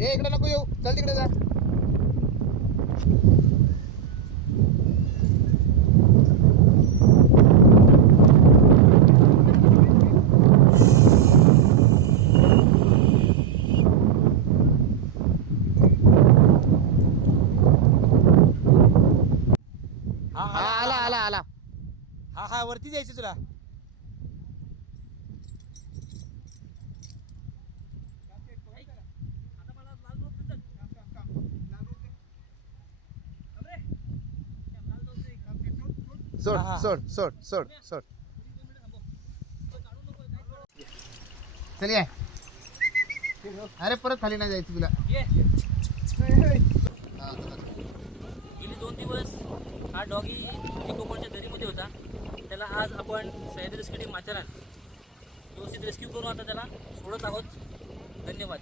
ए इकडे नको येऊ, चल तिकडे जा. हा आला आला आला. हा हा वरती जायचं तुला. सोड हा, हा. सोड सोड सोड सोड. चल ये. अरे परत खाली नाही जायचं तुला. गेली 2 दिवस हा डॉगी इकोपॉनच्या दरीमध्ये होता. त्याला आज आपण सह्याद्री रेस्क्यू टीम माथेरान व्यवस्थित रेस्क्यू करून आता त्याला सोडत आहोत. धन्यवाद.